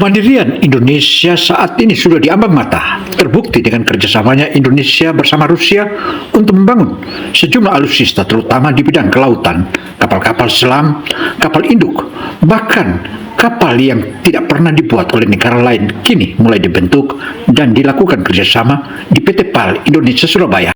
Kemandirian Indonesia saat ini sudah diambang mata, terbukti dengan kerjasamanya Indonesia bersama Rusia untuk membangun sejumlah alutsista terutama di bidang kelautan, kapal-kapal selam, kapal induk, bahkan kapal yang tidak pernah dibuat oleh negara lain kini mulai dibentuk dan dilakukan kerjasama di PT PAL Indonesia Surabaya.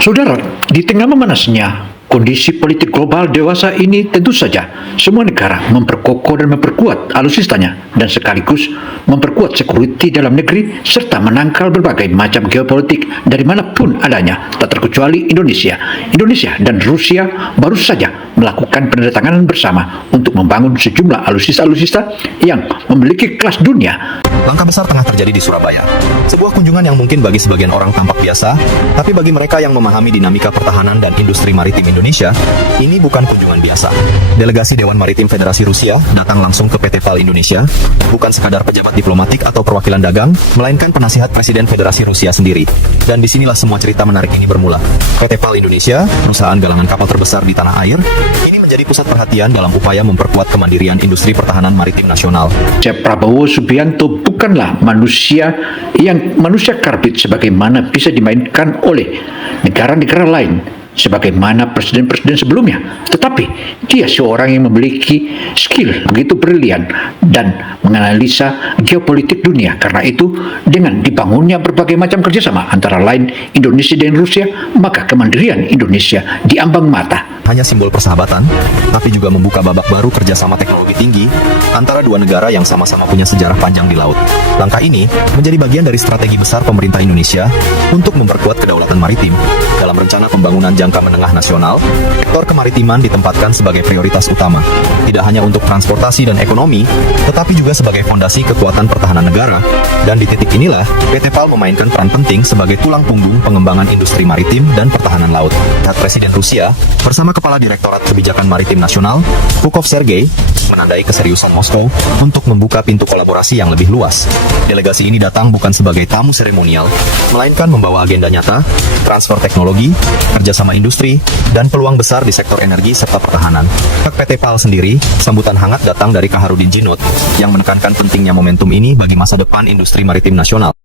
Saudara, di tengah memanasnya kondisi politik global dewasa ini, tentu saja semua negara memperkokoh dan memperkuat alutsistanya dan sekaligus memperkuat security dalam negeri serta menangkal berbagai macam geopolitik dari manapun adanya, tak terkecuali Indonesia. Indonesia dan Rusia baru saja melakukan penandatanganan bersama untuk membangun sejumlah alutsista-alutsista yang memiliki kelas dunia. Langkah besar tengah terjadi di Surabaya. Sebuah kunjungan yang mungkin bagi sebagian orang tampak biasa, tapi bagi mereka yang memahami dinamika pertahanan dan industri maritim Indonesia, ini bukan kunjungan biasa. Delegasi Dewan Maritim Federasi Rusia datang langsung ke PT PAL Indonesia, bukan sekadar pejabat diplomatik atau perwakilan dagang, melainkan penasihat Presiden Federasi Rusia sendiri. Dan disinilah semua cerita menarik ini bermula. PT PAL Indonesia, perusahaan galangan kapal terbesar di tanah air, ini menjadi pusat perhatian dalam upaya memperkuat kemandirian industri pertahanan maritim nasional. Prabowo Subianto bukanlah manusia karbit sebagaimana bisa dimainkan oleh negara-negara lain sebagaimana presiden-presiden sebelumnya, tetapi dia seorang yang memiliki skill begitu brilian dan menganalisa geopolitik dunia. Karena itu, dengan dibangunnya berbagai macam kerjasama antara lain Indonesia dan Rusia, maka kemandirian Indonesia diambang mata. Hanya simbol persahabatan, tapi juga membuka babak baru kerjasama teknologi tinggi antara dua negara yang sama-sama punya sejarah panjang di laut. Langkah ini menjadi bagian dari strategi besar pemerintah Indonesia untuk memperkuat kedaulatan maritim. Dalam rencana pembangunan jangka menengah nasional, sektor kemaritiman ditempatkan sebagai prioritas utama, tidak hanya untuk transportasi dan ekonomi, tetapi juga sebagai fondasi kekuatan pertahanan negara. Dan di titik inilah, PT PAL memainkan peran penting sebagai tulang punggung pengembangan industri maritim dan pertahanan laut. Presiden Rusia bersama Kepala Direktorat Kebijakan Maritim Nasional, Pukov Sergei, menandai keseriusan Moskow untuk membuka pintu kolaborasi yang lebih luas. Delegasi ini datang bukan sebagai tamu seremonial, melainkan membawa agenda nyata, transfer teknologi, kerjasama industri, dan peluang besar di sektor energi serta pertahanan. PT PAL sendiri, sambutan hangat datang dari Kaharudin Djinut, yang menekankan pentingnya momentum ini bagi masa depan industri maritim nasional.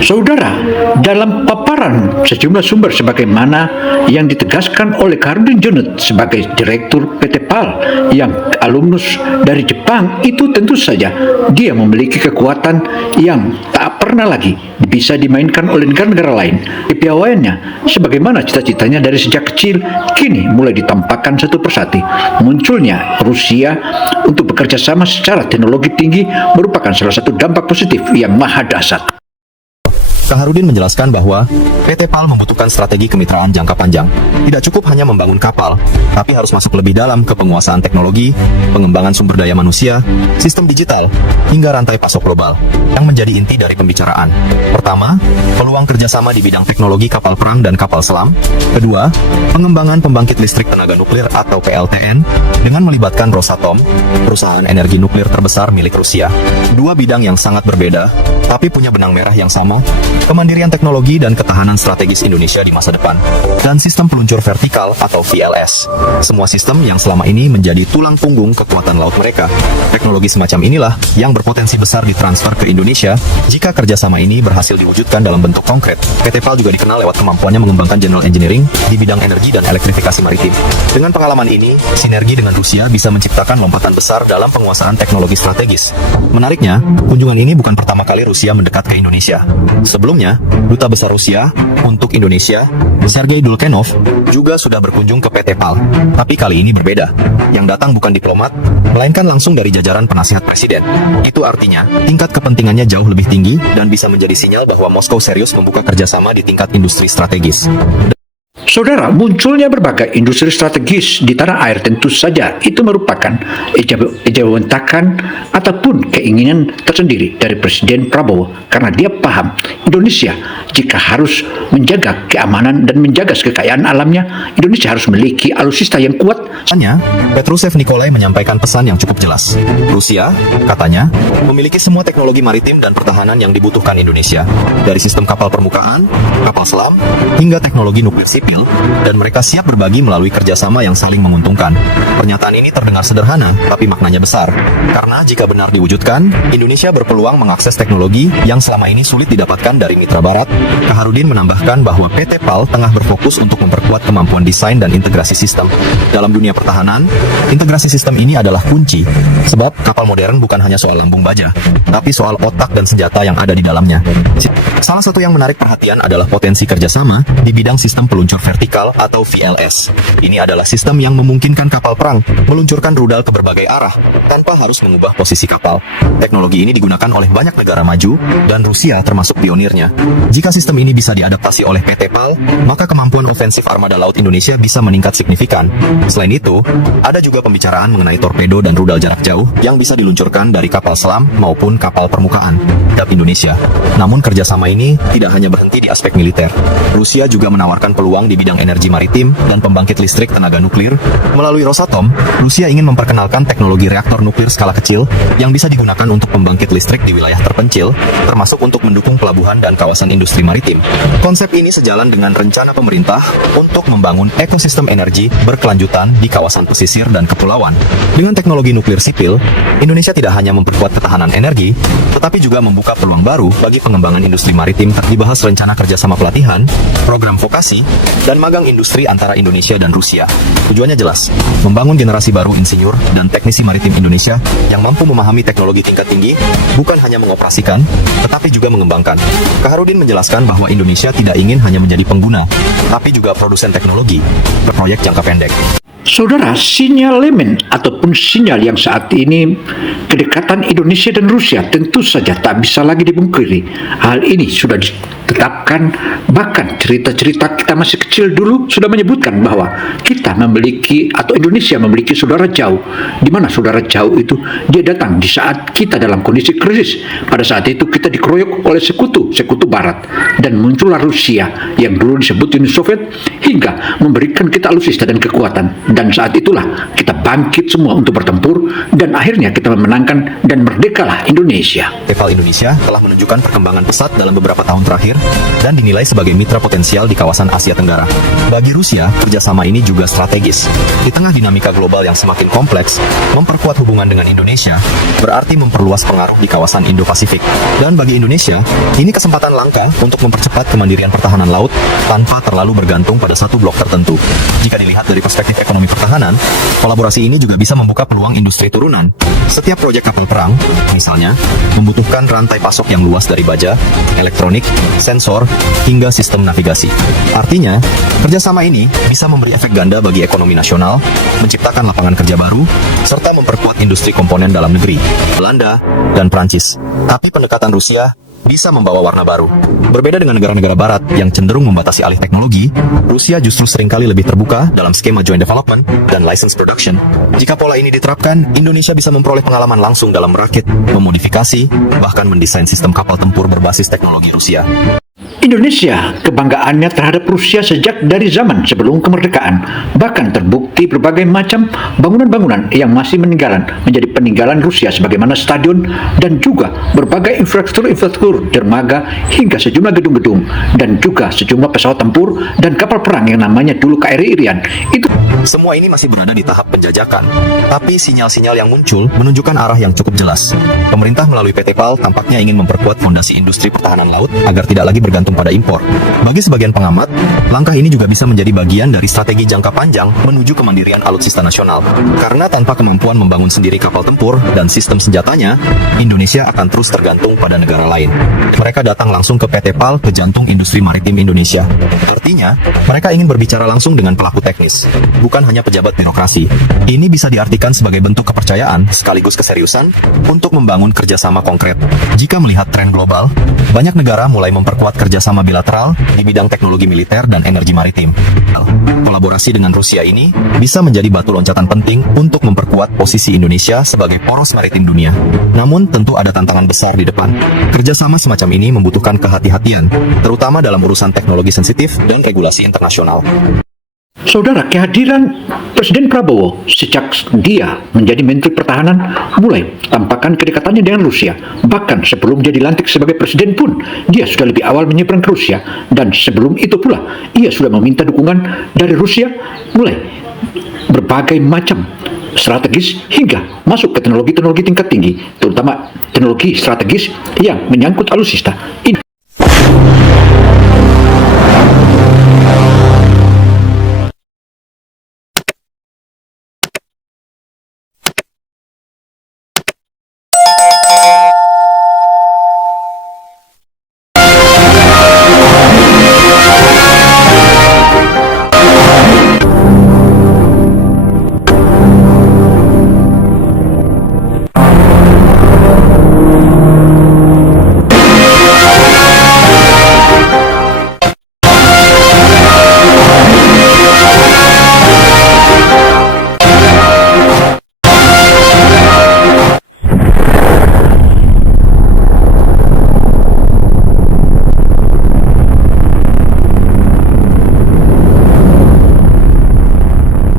Saudara, dalam paparan sejumlah sumber sebagaimana yang ditegaskan oleh Kaharudin Djinut sebagai Direktur PT PAL yang alumnus dari Jepang, itu tentu saja dia memiliki kekuatan yang tak pernah lagi bisa dimainkan oleh negara-negara lain. Kepiawaiannya sebagaimana cita-citanya dari sejak kecil kini mulai ditampakkan satu persatu. Munculnya Rusia untuk bekerja sama secara teknologi tinggi merupakan salah satu dampak positif yang maha dahsyat. Kaharudin menjelaskan bahwa PT PAL membutuhkan strategi kemitraan jangka panjang. Tidak cukup hanya membangun kapal, tapi harus masuk lebih dalam ke penguasaan teknologi, pengembangan sumber daya manusia, sistem digital, hingga rantai pasok global, yang menjadi inti dari pembicaraan. Pertama, peluang kerjasama di bidang teknologi kapal perang dan kapal selam. Kedua, pengembangan pembangkit listrik tenaga nuklir atau PLTN dengan melibatkan Rosatom, perusahaan energi nuklir terbesar milik Rusia. Dua bidang yang sangat berbeda, tapi punya benang merah yang sama, kemandirian teknologi dan ketahanan strategis Indonesia di masa depan, dan sistem peluncur vertikal atau VLS. Semua sistem yang selama ini menjadi tulang punggung kekuatan laut mereka. Teknologi semacam inilah yang berpotensi besar ditransfer ke Indonesia jika kerjasama ini berhasil diwujudkan dalam bentuk konkret. PT PAL juga dikenal lewat kemampuannya mengembangkan general engineering di bidang energi dan elektrifikasi maritim. Dengan pengalaman ini, sinergi dengan Rusia bisa menciptakan lompatan besar dalam penguasaan teknologi strategis. Menariknya, kunjungan ini bukan pertama kali Rusia mendekat ke Indonesia. Sebelumnya, Duta Besar Rusia untuk Indonesia, Sergei Dulkenov, juga sudah berkunjung ke PT PAL. Tapi kali ini berbeda. Yang datang bukan diplomat, melainkan langsung dari jajaran penasihat presiden. Itu artinya, tingkat kepentingannya jauh lebih tinggi dan bisa menjadi sinyal bahwa Moskow serius membuka kerjasama di tingkat industri strategis. Saudara, munculnya berbagai industri strategis di tanah air tentu saja itu merupakan ejawentakan ataupun keinginan tersendiri dari Presiden Prabowo karena dia paham Indonesia jika harus menjaga keamanan dan menjaga kekayaan alamnya, Indonesia harus memiliki alutsista yang kuat. Hanya, Petrusev Nikolai menyampaikan pesan yang cukup jelas. Rusia, katanya, memiliki semua teknologi maritim dan pertahanan yang dibutuhkan Indonesia, dari sistem kapal permukaan, kapal selam, hingga teknologi nuklir sipil, dan mereka siap berbagi melalui kerjasama yang saling menguntungkan. Pernyataan ini terdengar sederhana, tapi maknanya besar. Karena jika benar diwujudkan, Indonesia berpeluang mengakses teknologi yang selama ini sulit didapatkan dari mitra barat. Kaharudin menambahkan bahwa PT PAL tengah berfokus untuk memperkuat kemampuan desain dan integrasi sistem. Dalam dunia pertahanan, integrasi sistem ini adalah kunci, sebab kapal modern bukan hanya soal lambung baja, tapi soal otak dan senjata yang ada di dalamnya. Salah satu yang menarik perhatian adalah potensi kerjasama di bidang sistem peluncur vertikal atau VLS. Ini adalah sistem yang memungkinkan kapal perang meluncurkan rudal ke berbagai arah tanpa harus mengubah posisi kapal. Teknologi ini digunakan oleh banyak negara maju dan Rusia termasuk pionirnya. Jika sistem ini bisa diadaptasi oleh PT PAL, maka kemampuan ofensif armada laut Indonesia bisa meningkat signifikan. Selain itu, ada juga pembicaraan mengenai torpedo dan rudal jarak jauh yang bisa diluncurkan dari kapal selam maupun kapal permukaan dari Indonesia. Namun kerjasama ini tidak hanya berhenti di aspek militer. Rusia juga menawarkan peluang di bidang energi maritim dan pembangkit listrik tenaga nuklir. Melalui Rosatom, Rusia ingin memperkenalkan teknologi reaktor nuklir skala kecil yang bisa digunakan untuk pembangkit listrik di wilayah terpencil, termasuk untuk mendukung pelabuhan dan kawasan industri maritim. Konsep ini sejalan dengan rencana pemerintah untuk membangun ekosistem energi berkelanjutan di kawasan pesisir dan kepulauan. Dengan teknologi nuklir sipil, Indonesia tidak hanya memperkuat ketahanan energi, tetapi juga membuka peluang baru bagi pengembangan industri maritim. Dibahas rencana kerjasama pelatihan, program vokasi, dan magang industri antara Indonesia dan Rusia. Tujuannya jelas, membangun generasi baru insinyur dan teknisi maritim Indonesia yang mampu memahami teknologi tingkat tinggi, bukan hanya mengoperasikan, tetapi juga mengembangkan. Kaharudin menjelaskan bahwa Indonesia tidak ingin hanya menjadi pengguna, tapi juga produsen teknologi berproyek jangka pendek. Saudara, sinyalemen ataupun sinyal yang saat ini kedekatan Indonesia dan Rusia tentu saja tak bisa lagi dibungkiri. Hal ini sudah ditetapkan, bahkan cerita-cerita kita masih kecil dulu sudah menyebutkan bahwa kita memiliki atau Indonesia memiliki saudara jauh, di mana saudara jauh itu dia datang di saat kita dalam kondisi krisis. Pada saat itu kita dikeroyok oleh sekutu barat dan muncullah Rusia yang dulu disebut Uni Soviet hingga memberikan kita alutsista dan kekuatan. Dan saat itulah kita bangkit semua untuk bertempur dan akhirnya kita memenangkan dan merdekalah Indonesia. PAL Indonesia telah menunjukkan perkembangan pesat dalam beberapa tahun terakhir dan dinilai sebagai mitra potensial di kawasan Asia Tenggara. Bagi Rusia, kerjasama ini juga strategis. Di tengah dinamika global yang semakin kompleks, memperkuat hubungan dengan Indonesia berarti memperluas pengaruh di kawasan Indo-Pasifik. Dan bagi Indonesia, ini kesempatan langka untuk mempercepat kemandirian pertahanan laut tanpa terlalu bergantung pada satu blok tertentu. Jika dilihat dari perspektif ekonomi pertahanan, kolaborasi ini juga bisa membuka peluang industri turunan. Setiap proyek kapal perang, misalnya, membutuhkan rantai pasok yang luas dari baja, elektronik, sensor, hingga sistem navigasi. Artinya, kerjasama ini bisa memberi efek ganda bagi ekonomi nasional, menciptakan lapangan kerja baru, serta memperkuat industri komponen dalam negeri, Belanda, dan Prancis. Tapi pendekatan Rusia bisa membawa warna baru. Berbeda dengan negara-negara barat yang cenderung membatasi alih teknologi, Rusia justru seringkali lebih terbuka dalam skema joint development dan license production. Jika pola ini diterapkan, Indonesia bisa memperoleh pengalaman langsung dalam merakit, memodifikasi, bahkan mendesain sistem kapal tempur berbasis teknologi Rusia. Indonesia, kebanggaannya terhadap Rusia sejak dari zaman sebelum kemerdekaan, bahkan terbukti berbagai macam bangunan-bangunan yang masih menjadi peninggalan Rusia sebagaimana stadion dan juga berbagai infrastruktur dermaga hingga sejumlah gedung-gedung dan juga sejumlah pesawat tempur dan kapal perang yang namanya dulu KRI Irian. Itu semua ini masih berada di tahap penjajakan, tapi sinyal-sinyal yang muncul menunjukkan arah yang cukup jelas. Pemerintah melalui PT PAL tampaknya ingin memperkuat fondasi industri pertahanan laut agar tidak lagi bergantung bergantung pada impor. Bagi sebagian pengamat, langkah ini juga bisa menjadi bagian dari strategi jangka panjang menuju kemandirian alutsista nasional. Karena tanpa kemampuan membangun sendiri kapal tempur dan sistem senjatanya, Indonesia akan terus tergantung pada negara lain. Mereka datang langsung ke PT PAL, ke jantung industri maritim Indonesia. Artinya, mereka ingin berbicara langsung dengan pelaku teknis, bukan hanya pejabat birokrasi. Ini bisa diartikan sebagai bentuk kepercayaan sekaligus keseriusan untuk membangun kerjasama konkret. Jika melihat tren global, banyak negara mulai memperkuat kerjasama bilateral di bidang teknologi militer dan energi maritim. Kolaborasi dengan Rusia ini bisa menjadi batu loncatan penting untuk memperkuat posisi Indonesia sebagai poros maritim dunia. Namun tentu ada tantangan besar di depan. Kerjasama semacam ini membutuhkan kehati-hatian, terutama dalam urusan teknologi sensitif dan regulasi internasional. Saudara, kehadiran Presiden Prabowo sejak dia menjadi Menteri Pertahanan mulai tampakkan kedekatannya dengan Rusia. Bahkan sebelum dia dilantik sebagai Presiden pun, dia sudah lebih awal menyeberang ke Rusia. Dan sebelum itu pula, ia sudah meminta dukungan dari Rusia mulai berbagai macam strategis hingga masuk ke teknologi-teknologi tingkat tinggi, terutama teknologi strategis yang menyangkut alutsista. Ini